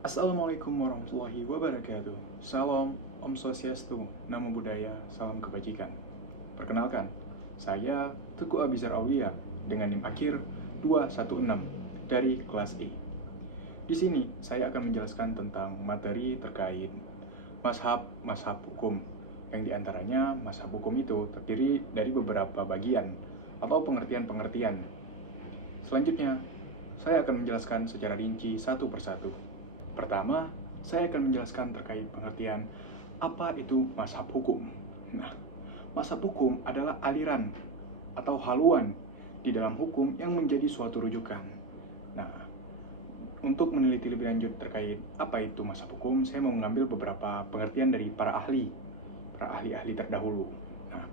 Assalamualaikum warahmatullahi wabarakatuh. Salam, Om Swastiastu, Namo Buddhaya, Salam Kebajikan. Perkenalkan, saya Teguh Abizar Aulia dengan NIM akhir 216 dari kelas E. Di sini saya akan menjelaskan tentang materi terkait mazhab hukum, yang diantaranya mazhab hukum itu terdiri dari beberapa bagian atau pengertian-pengertian. Selanjutnya, saya akan menjelaskan secara rinci satu persatu. Pertama, saya akan menjelaskan terkait pengertian apa itu mazhab hukum. Nah, mazhab hukum adalah aliran atau haluan di dalam hukum yang menjadi suatu rujukan. Nah, untuk meneliti lebih lanjut terkait apa itu mazhab hukum, saya mau mengambil beberapa pengertian dari para ahli terdahulu. Nah,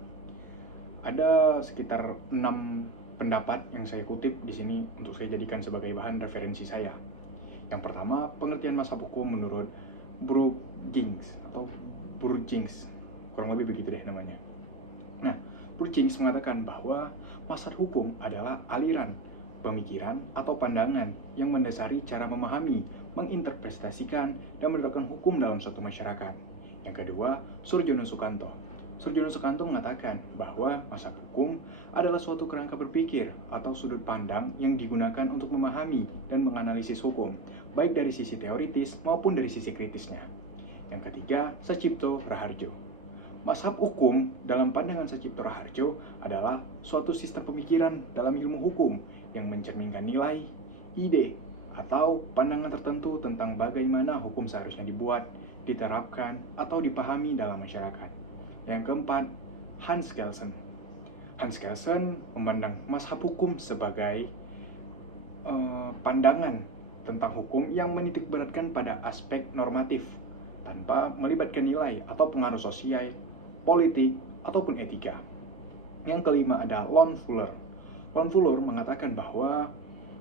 ada sekitar 6 pendapat yang saya kutip di sini untuk saya jadikan sebagai bahan referensi saya. Yang pertama, pengertian mazhab hukum menurut Burgings, kurang lebih begitu deh namanya. Nah, Burgings mengatakan bahwa mazhab hukum adalah aliran, pemikiran, atau pandangan yang mendasari cara memahami, menginterpretasikan, dan menerapkan hukum dalam suatu masyarakat. Yang kedua, Surjono Sukanto mengatakan bahwa mazhab hukum adalah suatu kerangka berpikir atau sudut pandang yang digunakan untuk memahami dan menganalisis hukum, baik dari sisi teoritis maupun dari sisi kritisnya. Yang ketiga, Sacipto Raharjo. Mazhab hukum dalam pandangan Sacipto Raharjo adalah suatu sistem pemikiran dalam ilmu hukum yang mencerminkan nilai, ide, atau pandangan tertentu tentang bagaimana hukum seharusnya dibuat, diterapkan, atau dipahami dalam masyarakat. Yang keempat, Hans Kelsen. Hans Kelsen memandang mazhab hukum sebagai pandangan tentang hukum yang menitikberatkan pada aspek normatif tanpa melibatkan nilai atau pengaruh sosial, politik, ataupun etika. Yang kelima ada Lon Fuller. Lon Fuller mengatakan bahwa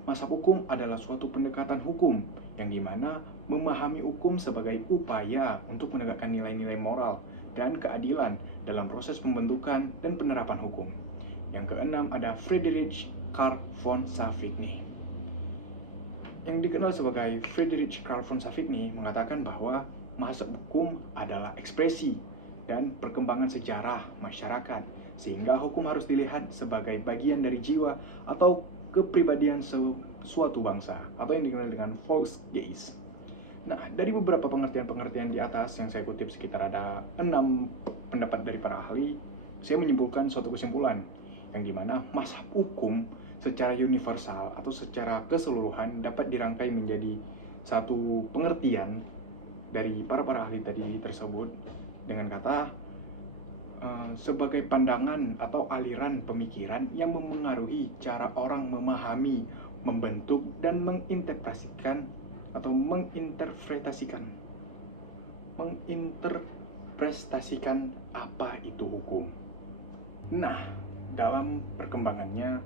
mazhab hukum adalah suatu pendekatan hukum yang dimana memahami hukum sebagai upaya untuk menegakkan nilai-nilai moral dan keadilan dalam proses pembentukan dan penerapan hukum. Yang keenam ada Friedrich Karl von Savigny. Yang dikenal sebagai Friedrich Karl von Savigny mengatakan bahwa mazhab hukum adalah ekspresi dan perkembangan sejarah masyarakat, sehingga hukum harus dilihat sebagai bagian dari jiwa atau kepribadian suatu bangsa, atau yang dikenal dengan Volksgeist. Nah, dari beberapa pengertian-pengertian di atas yang saya kutip sekitar ada 6 pendapat dari para ahli, saya menyimpulkan suatu kesimpulan, yang dimana mazhab hukum secara universal atau secara keseluruhan dapat dirangkai menjadi satu pengertian dari para ahli tadi tersebut dengan kata sebagai pandangan atau aliran pemikiran yang memengaruhi cara orang memahami, membentuk, dan menginterpretasikan apa itu hukum. Nah, dalam perkembangannya,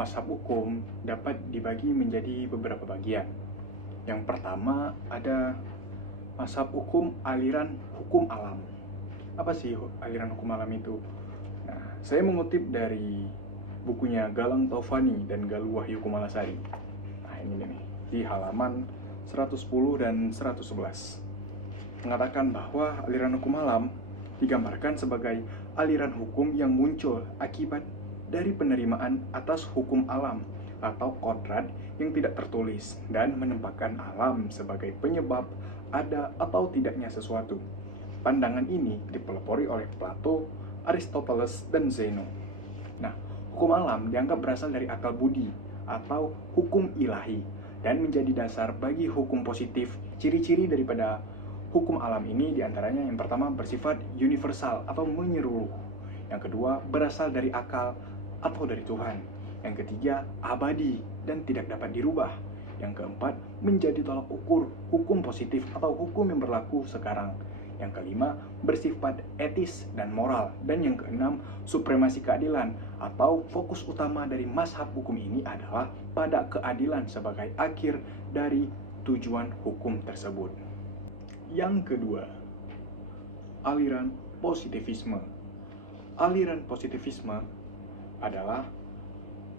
mazhab hukum dapat dibagi menjadi beberapa bagian. Yang pertama ada mazhab hukum aliran hukum alam. Apa sih aliran hukum alam itu? Nah, saya mengutip dari bukunya Galang Taufani dan Galuh Wahyu Kumalasari. Nah, ini nih, di halaman 110 dan 111. Mengatakan bahwa aliran hukum alam digambarkan sebagai aliran hukum yang muncul akibat dari penerimaan atas hukum alam atau kodrat yang tidak tertulis dan menempatkan alam sebagai penyebab ada atau tidaknya sesuatu. Pandangan ini dipelopori oleh Plato, Aristoteles, dan Zeno. Nah, hukum alam dianggap berasal dari akal budi atau hukum ilahi dan menjadi dasar bagi hukum positif. Ciri-ciri daripada hukum alam ini diantaranya yang pertama bersifat universal atau menyeluruh. Yang kedua berasal dari akal atau dari Tuhan. Yang ketiga abadi dan tidak dapat dirubah. Yang keempat menjadi tolak ukur hukum positif atau hukum yang berlaku sekarang. Yang kelima bersifat etis dan moral. Dan yang keenam supremasi keadilan atau fokus utama dari mazhab hukum ini adalah pada keadilan sebagai akhir dari tujuan hukum tersebut. Yang kedua, aliran positivisme. Aliran positivisme adalah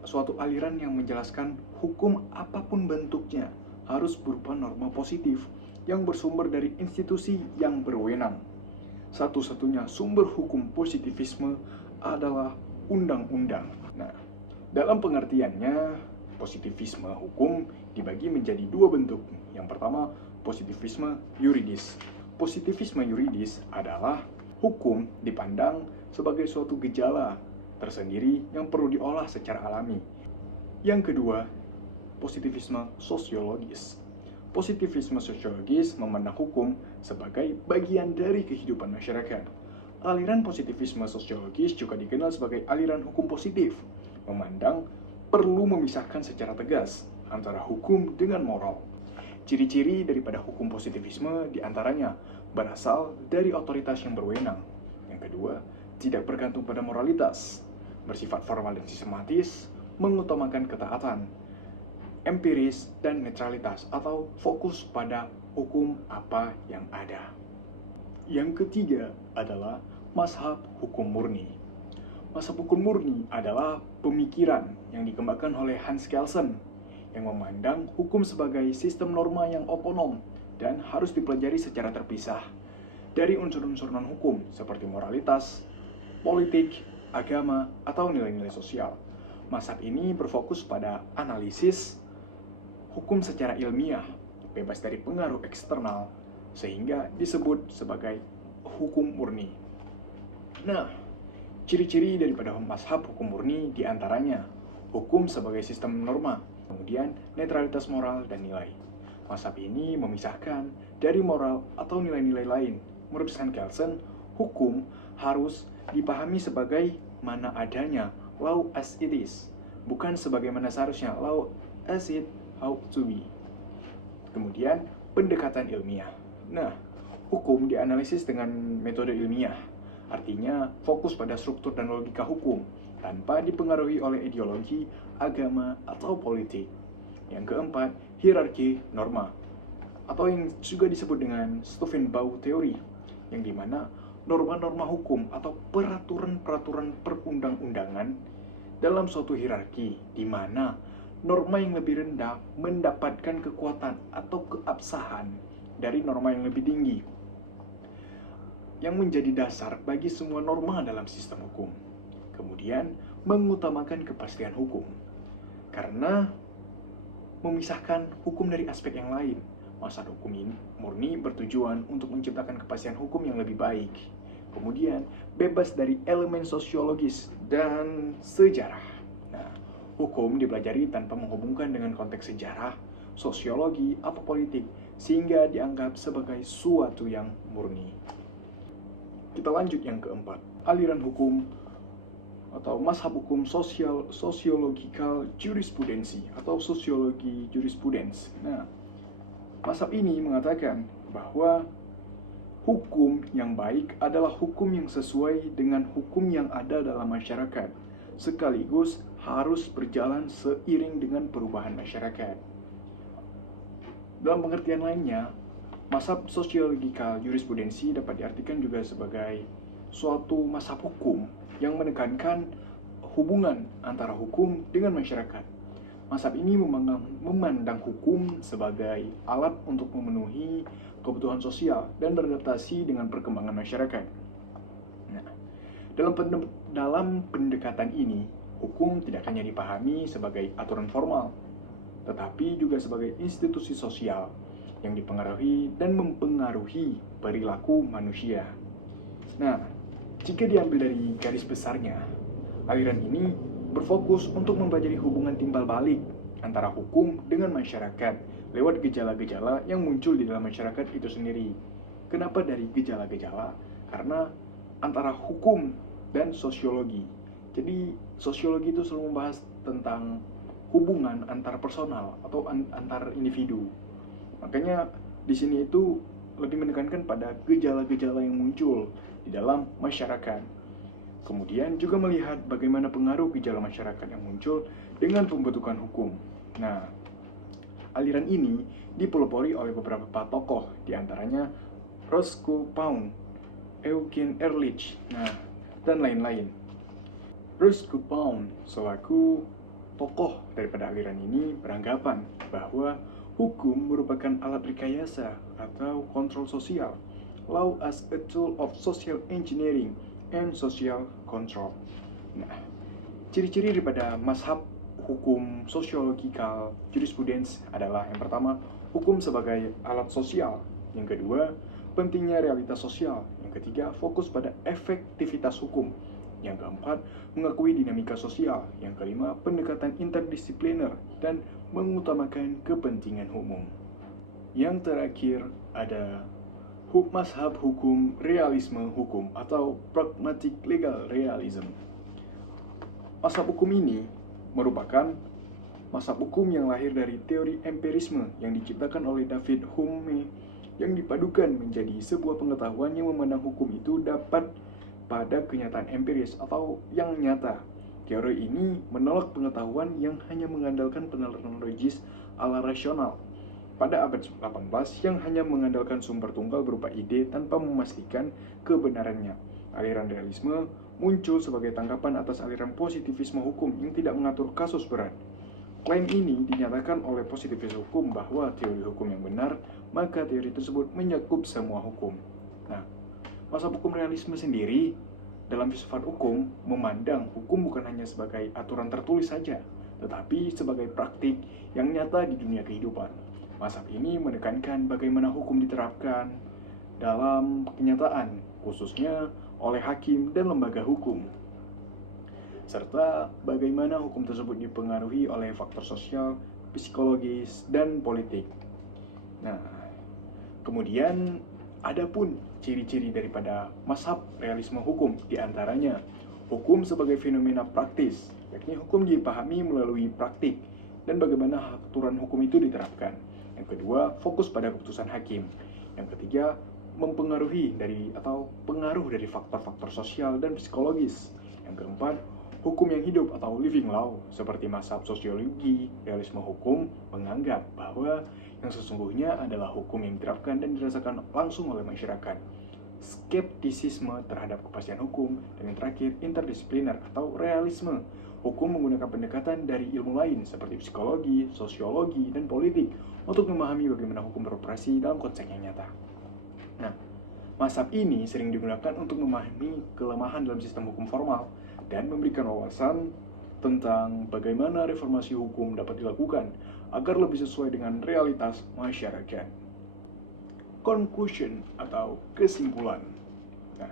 suatu aliran yang menjelaskan hukum apapun bentuknya harus berupa norma positif yang bersumber dari institusi yang berwenang. Satu-satunya sumber hukum positivisme adalah undang-undang. Nah, dalam pengertiannya, positivisme hukum dibagi menjadi dua bentuk. Yang pertama, positivisme yuridis. Positivisme yuridis adalah hukum dipandang sebagai suatu gejala tersendiri yang perlu diolah secara alami. Yang kedua, positivisme sosiologis. Positivisme sosiologis memandang hukum sebagai bagian dari kehidupan masyarakat. Aliran positivisme sosiologis juga dikenal sebagai aliran hukum positif, memandang perlu memisahkan secara tegas antara hukum dengan moral. Ciri-ciri daripada hukum positivisme diantaranya berasal dari otoritas yang berwenang. Yang kedua, tidak bergantung pada moralitas, bersifat formal dan sistematis, mengutamakan ketaatan, empiris, dan netralitas atau fokus pada hukum apa yang ada. Yang ketiga adalah mazhab hukum murni. Mazhab hukum murni adalah pemikiran yang dikembangkan oleh Hans Kelsen yang memandang hukum sebagai sistem norma yang otonom dan harus dipelajari secara terpisah dari unsur-unsur non-hukum seperti moralitas, politik, agama, atau nilai-nilai sosial. Mazhab ini berfokus pada analisis hukum secara ilmiah, bebas dari pengaruh eksternal, sehingga disebut sebagai hukum murni. Nah, ciri-ciri daripada mazhab hukum murni diantaranya hukum sebagai sistem norma, kemudian netralitas moral dan nilai. Mazhab ini memisahkan dari moral atau nilai-nilai lain. Menurut Hans Kelsen, hukum harus dipahami sebagai mana adanya, law as it is, bukan sebagaimana seharusnya, law as it ought to be. Kemudian, pendekatan ilmiah. Nah, hukum dianalisis dengan metode ilmiah, artinya fokus pada struktur dan logika hukum, tanpa dipengaruhi oleh ideologi, agama, atau politik. Yang keempat, hierarki norma, atau yang juga disebut dengan Steuvenbauer teori, yang dimana norma-norma hukum atau peraturan-peraturan perundang-undangan dalam suatu hierarki, di mana norma yang lebih rendah mendapatkan kekuatan atau keabsahan dari norma yang lebih tinggi, yang menjadi dasar bagi semua norma dalam sistem hukum. Kemudian, mengutamakan kepastian hukum, karena memisahkan hukum dari aspek yang lain. Mazhab hukum ini murni bertujuan untuk menciptakan kepastian hukum yang lebih baik. Kemudian, bebas dari elemen sosiologis dan sejarah. Nah, hukum dipelajari tanpa menghubungkan dengan konteks sejarah, sosiologi, atau politik, sehingga dianggap sebagai suatu yang murni. Kita lanjut yang keempat, aliran hukum atau mazhab hukum sociological jurisprudensi atau sosiologi jurisprudens. Nah, mazhab ini mengatakan bahwa hukum yang baik adalah hukum yang sesuai dengan hukum yang ada dalam masyarakat, sekaligus harus berjalan seiring dengan perubahan masyarakat. Dalam pengertian lainnya, mazhab sociological jurisprudensi dapat diartikan juga sebagai suatu mazhab hukum yang menekankan hubungan antara hukum dengan masyarakat. Mazhab ini memandang hukum sebagai alat untuk memenuhi kebutuhan sosial dan beradaptasi dengan perkembangan masyarakat. Nah, dalam pendekatan ini, hukum tidak hanya dipahami sebagai aturan formal, tetapi juga sebagai institusi sosial yang dipengaruhi dan mempengaruhi perilaku manusia. Nah, jika diambil dari garis besarnya, aliran ini berfokus untuk mempelajari hubungan timbal balik antara hukum dengan masyarakat lewat gejala-gejala yang muncul di dalam masyarakat itu sendiri. Kenapa dari gejala-gejala? Karena antara hukum dan sosiologi. Jadi sosiologi itu selalu membahas tentang hubungan antar personal atau antar individu. Makanya di sini itu lebih menekankan pada gejala-gejala yang muncul di dalam masyarakat. Kemudian juga melihat bagaimana pengaruh gejala masyarakat yang muncul dengan pembentukan hukum. Nah, aliran ini dipelopori oleh beberapa tokoh, diantaranya Roscoe Pound, Eugen Ehrlich, dan lain-lain. Roscoe Pound selaku tokoh daripada aliran ini beranggapan bahwa Hukum merupakan alat rekayasa atau kontrol sosial. Law as a tool of social engineering and social control. Nah, ciri-ciri daripada mazhab hukum sosiologikal jurisprudence adalah yang pertama, hukum sebagai alat sosial. Yang kedua, pentingnya realitas sosial. Yang ketiga, fokus pada efektivitas hukum. Yang keempat, mengakui dinamika sosial. Yang kelima, pendekatan interdisipliner dan mengutamakan kepentingan umum. Yang terakhir ada mazhab hukum realisme hukum atau pragmatic legal realism. Mazhab hukum ini merupakan mazhab hukum yang lahir dari teori empirisme yang diciptakan oleh David Hume yang dipadukan menjadi sebuah pengetahuan yang memandang hukum itu dapat pada kenyataan empiris atau yang nyata. Teori ini menolak pengetahuan yang hanya mengandalkan penelitian logis ala rasional pada abad 18 yang hanya mengandalkan sumber tunggal berupa ide tanpa memastikan kebenarannya. Aliran realisme muncul sebagai tanggapan atas aliran positivisme hukum yang tidak mengatur kasus berat. Klaim ini dinyatakan oleh positivis hukum bahwa teori hukum yang benar, maka teori tersebut mencakup semua hukum. Nah, mazhab hukum realisme sendiri dalam filsafat hukum memandang hukum bukan hanya sebagai aturan tertulis saja, tetapi sebagai praktik yang nyata di dunia kehidupan. Mazhab ini menekankan bagaimana hukum diterapkan dalam kenyataan, khususnya oleh hakim dan lembaga hukum, serta bagaimana hukum tersebut dipengaruhi oleh faktor sosial, psikologis, dan politik. Nah, kemudian ada pun ciri-ciri daripada mazhab realisme hukum, diantaranya hukum sebagai fenomena praktis, yakni hukum dipahami melalui praktik dan bagaimana aturan hukum itu diterapkan. Yang kedua, fokus pada keputusan hakim. Yang ketiga, mempengaruhi dari atau pengaruh dari faktor-faktor sosial dan psikologis. Yang keempat, hukum yang hidup atau living law, seperti mazhab sosiologi realisme hukum menganggap bahwa yang sesungguhnya adalah hukum yang diterapkan dan dirasakan langsung oleh masyarakat. Skeptisisme terhadap kepastian hukum. Dan yang terakhir, interdisipliner atau realisme. Hukum menggunakan pendekatan dari ilmu lain seperti psikologi, sosiologi, dan politik untuk memahami bagaimana hukum beroperasi dalam konteks yang nyata. Nah, mazhab ini sering digunakan untuk memahami kelemahan dalam sistem hukum formal dan memberikan wawasan tentang bagaimana reformasi hukum dapat dilakukan agar lebih sesuai dengan realitas masyarakat. Conclusion atau kesimpulan. Nah,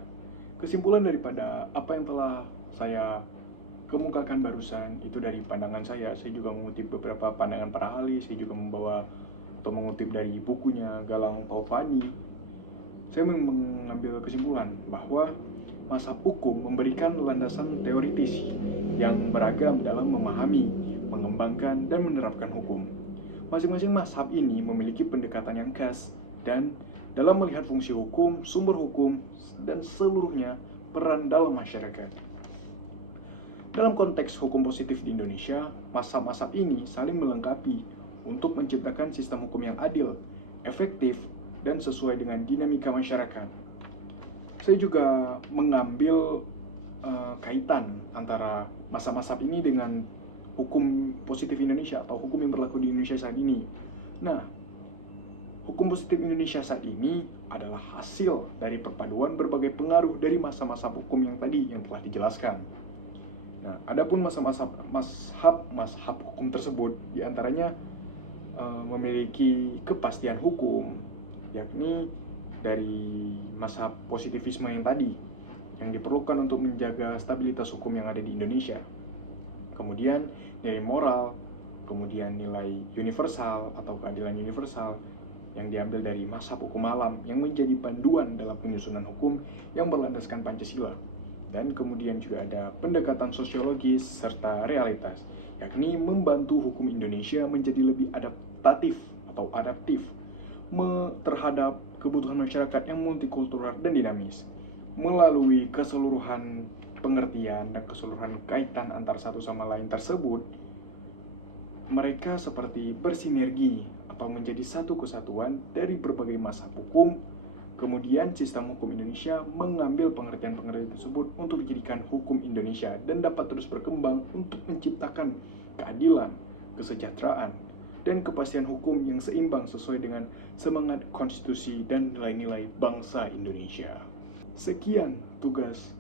kesimpulan daripada apa yang telah saya kemukakan barusan itu dari pandangan saya. Saya juga mengutip beberapa pandangan para ahli, saya juga membawa atau mengutip dari bukunya Galang Taufani. Saya mengambil kesimpulan bahwa mazhab hukum memberikan landasan teoritis yang beragam dalam memahami, mengembangkan, dan menerapkan hukum. Masing-masing mazhab ini memiliki pendekatan yang khas dan dalam melihat fungsi hukum, sumber hukum, dan seluruhnya peran dalam masyarakat. Dalam konteks hukum positif di Indonesia, mazhab-mazhab ini saling melengkapi untuk menciptakan sistem hukum yang adil, efektif, dan sesuai dengan dinamika masyarakat. Saya juga mengambil kaitan antara mazhab-mazhab ini dengan hukum positif Indonesia atau hukum yang berlaku di Indonesia saat ini. Nah, hukum positif Indonesia saat ini adalah hasil dari perpaduan berbagai pengaruh dari mazhab-mazhab hukum yang tadi yang telah dijelaskan. Nah, adapun mazhab hukum tersebut diantaranya memiliki kepastian hukum, yakni dari mazhab positivisme yang tadi, yang diperlukan untuk menjaga stabilitas hukum yang ada di Indonesia. Kemudian nilai moral, kemudian nilai universal atau keadilan universal yang diambil dari mazhab hukum alam yang menjadi panduan dalam penyusunan hukum yang berlandaskan Pancasila. Dan kemudian juga ada pendekatan sosiologis serta realitas, yakni membantu hukum Indonesia menjadi lebih adaptatif atau adaptif terhadap kebutuhan masyarakat yang multikultural dan dinamis. Melalui keseluruhan pengertian dan keseluruhan kaitan antar satu sama lain tersebut, mereka seperti bersinergi atau menjadi satu kesatuan dari berbagai mazhab hukum. Kemudian sistem hukum Indonesia mengambil pengertian-pengertian tersebut untuk dijadikan hukum Indonesia dan dapat terus berkembang untuk menciptakan keadilan, kesejahteraan, dan kepastian hukum yang seimbang sesuai dengan semangat konstitusi dan nilai-nilai bangsa Indonesia. Sekian tugas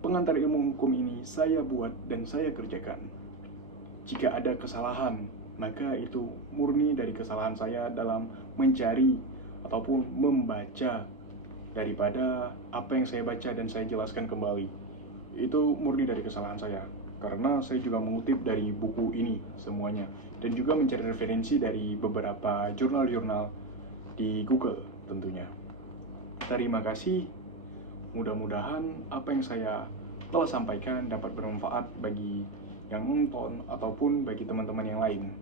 pengantar ilmu hukum ini saya buat dan saya kerjakan. Jika ada kesalahan, maka itu murni dari kesalahan saya dalam mencari ataupun membaca daripada apa yang saya baca dan saya jelaskan kembali. Itu murni dari kesalahan saya, karena saya juga mengutip dari buku ini semuanya, dan juga mencari referensi dari beberapa jurnal-jurnal di Google tentunya. Terima kasih, mudah-mudahan apa yang saya telah sampaikan dapat bermanfaat bagi yang nonton ataupun bagi teman-teman yang lain.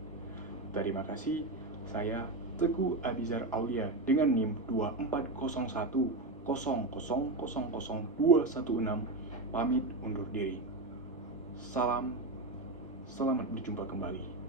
Terima kasih, saya Teguh Abizar Aulia dengan NIM 240100000216 pamit undur diri. Salam, selamat berjumpa kembali.